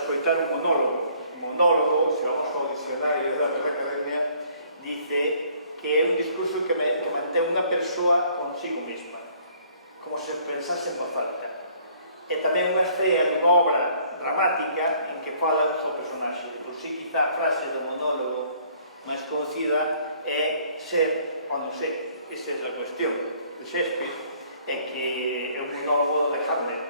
escoitar un monólogo. Un monólogo, se vamos ao dicionario da Real Academia, dice que é un discurso que mantén unha persoa consigo mesma, como se pensase en voz alta. E tamén unha escena dunha obra dramática en que fala un só personaxe. Por si, quizá a frase do monólogo máis conocida é ser, ou non sei, esa é a cuestión de Shakespeare, é que é un monólogo de Hamlet,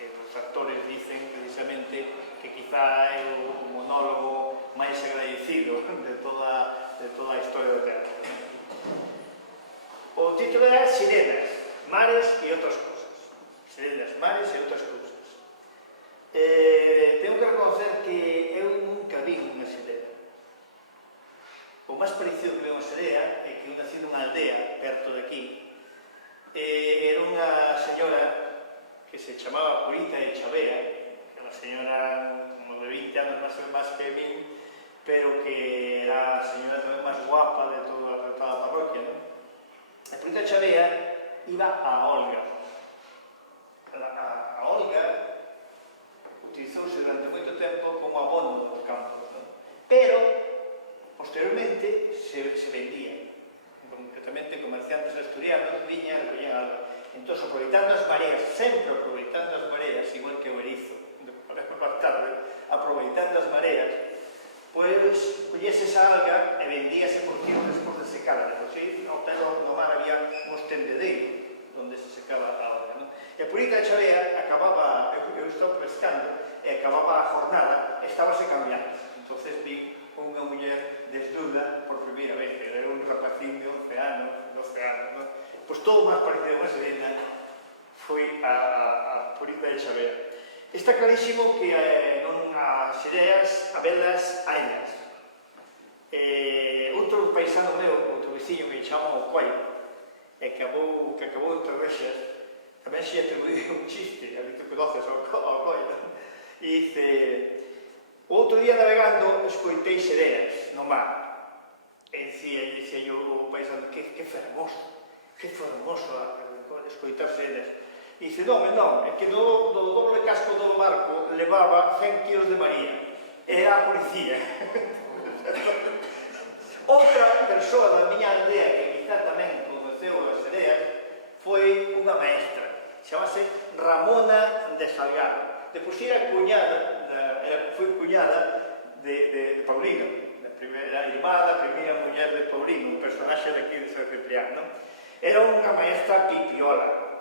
que os actores dicen precisamente que quizá é o monólogo máis agradecido de toda a historia do teatro. O título é Sirenas, mares e outras cousas. Sirenas, mares e outras cousas. Tengo que reconocer que eu nunca vi unha sirena. O máis parecido que vi unha sirena é que eu nací nunha aldea perto de aquí. Era unha señora que se chamaba Purita de Chavea, que era unha señora como de 20 anos máis que min, pero que era a señora tamén máis guapa de toda a parroquia, non? A Purita de Chavea iba a Olga. A Olga utilizouse durante moito tempo como abono dos campos, non? Pero, posteriormente, se vendía. Concretamente, comerciantes asturianos viñan e recollían algo. Entón, aproveitando as mareas, sempre aproveitando as mareas, igual que o erizo, máis tarde, aproveitando as mareas, pois, collese esa alga e vendíase por quilo despois de secada. De por si, ao pelo no mar había uns tendedeiros onde se secaba a alga, non? E a Purita de Chavea acababa, eu estaba pescando, e acababa a jornada, e estábase cambiando. Entón, vi unha muller desnuda por primeira vez, era un rapacín de 11 anos, 12 anos, non? Pois todo máis parecido a unha sirena foi a Purita de Chavea. Está clarísimo que non as ideas, a velas, hainas. Outro paisano meu, outro veciño que chama o Coi, que acabou en Torrexas, tamén se atribuiu un chiste, a que tú conoces ao Coi, e dice: outro día navegando escoitei serenas no mar. E dicía yo o paisano: que fermoso escoitar serenas. E dice: non, é que do doble casco do barco levaba 100 kilos de María. Era a policía. Outra persoa da miña aldea que quizá tamén conoceu as sereas foi unha maestra, chamase Ramona de Salgado. Depois era foi cuñada de Paulino, a irmá da primeira muller de Paulino, un personaxe daqui de San Ciprián, non? Era unha maestra pipiola.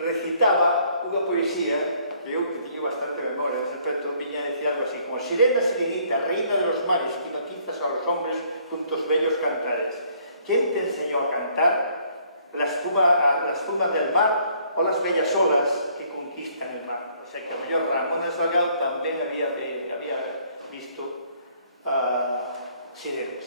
Recitaba unha poesía que eu que tiño bastante memoria nesse aspecto, viña a decir algo así como: sirena, sirenita, reina de los mares, que notizas a los hombres juntos bellos cantares. ¿Quién te enseñó a cantar? La espuma del mar o las bellas olas que conquistan el mar? O sea que a mellor Ramón de Salgado tamén había visto sirenas.